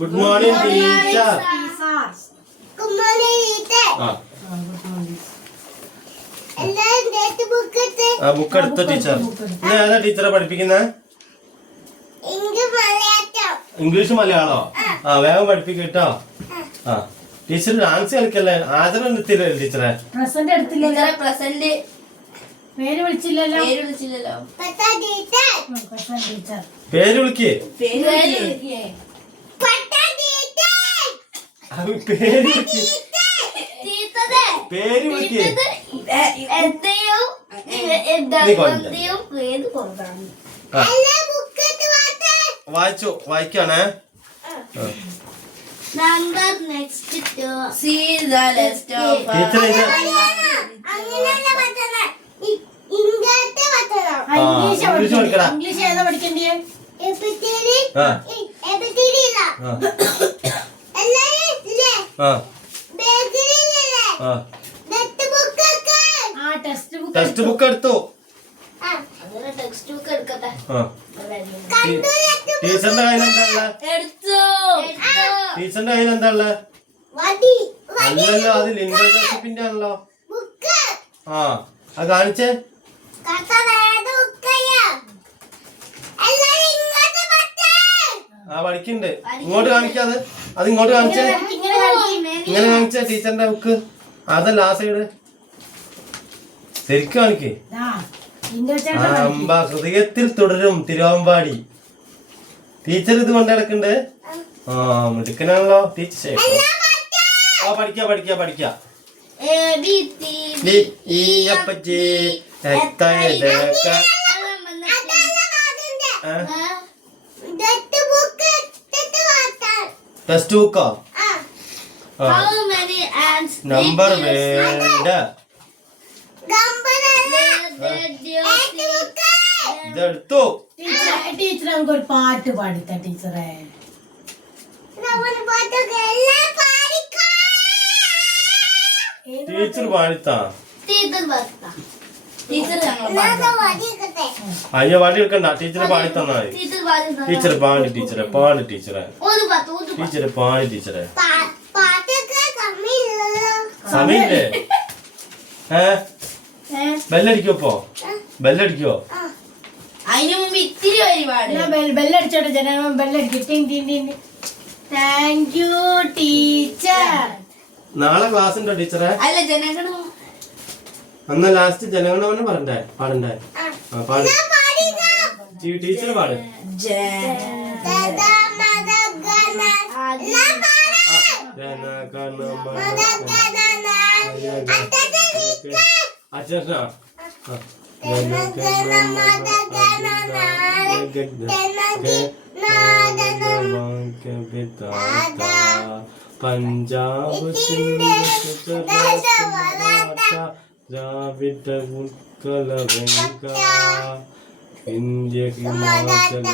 Good morning, teacher. Good morning, teacher. Book എടുത്ത teacher. ഇന്ന് ഏതാ ടീച്ചറെ പഠിപ്പിക്കുന്നത്? ഇംഗ്ലീഷ് മലയാളോ? വേഗം പഠിപ്പിക്കട്ടോ. ടീച്ചർ ഡാൻസ് കളിക്കല്ലേ? ആദരം എടുത്തില്ലേ ടീച്ചറെ? പേര് വിളിച്ചില്ലല്ലോ. പേര് വിളിക്കേ. പേര് വിളിക്കേ. വായിച്ചു വായിക്കാണേ. Number next to see the list of teacher ഇത് ഇംഗ്ലീഷ് പഠിക്കടാ. ഇംഗ്ലീഷ് ഏതാ പഠിക്കണ്ടേ? ടെക്സ്റ്റ് ബുക്ക് എടുത്തു. ടീച്ചറിന്റെ കയ്യിൽ എന്താ ഉള്ളത്? ടീച്ചറിന്റെ കയ്യിൽ എന്താ ഉള്ളത്? അല്ലല്ലോ, അത് ലിൻഡോ ജോസഫിന്റെ ആണല്ലോ. അത് കാണിച്ചേ. പഠിക്കണ്ട്. ഇങ്ങോട്ട് കാണിക്കാതെ അത് ഇങ്ങോട്ട് കാണിച്ചേ. ഇങ്ങനെ കാണിച്ചേ ടീച്ചറിന്റെ ബുക്ക്. അതല്ല ആ സൈഡ് ശരിക്കും കാണിക്കേ. ഹൃദയത്തിൽ തുടരും തിരുവമ്പാടി. ടീച്ചർ ഇത് കൊണ്ട് നടക്കണ്ട്. മിടുക്കനാണല്ലോ ടീച്ചർ. പഠിക്കാ പഠിക്കാ പഠിക്കാ. ടെക്സ്റ്റ് ബുക്കോ? നമ്പർ വേണ്ട. ഇതെടുത്തു. ടീച്ചർ നമുക്ക് ഒരു പാട്ട് പാടിത്ത ടീച്ചറെ. ടീച്ചർ പാടിത്താ. അയ്യോ പാടി എടുക്കണ്ട. ടീച്ചറെ പാടിത്തന്നാ മതി. ടീച്ചറെ പാടി. ടീച്ചറെ പാടി. ടീച്ചറെ ടീച്ചറെ പാടി. ടീച്ചറെ സമയല്ലേ? ബെല്ലടിക്കോ? ബെല്ലടിക്കോ? അതിന് മുമ്പ് ഇത്തിരി ബെല്ലടിച്ചോട്ടെ. ജനങ്ങൾ ബെല്ലടിക്കും. Thank you teacher. നാളെ ക്ലാസ് ഉണ്ടോ ടീച്ചറെ? അല്ല ജനഗണ. അന്ന് ലാസ്റ്റ് ജനഗണമന പാടണ്ടേ? പാട്. ടീച്ചർ പാട്. അച്ഛനാ പഞ്ചാബ് ദ്രാവിഡ ഉത്കല ഇന്ത്യ ഹിമാചല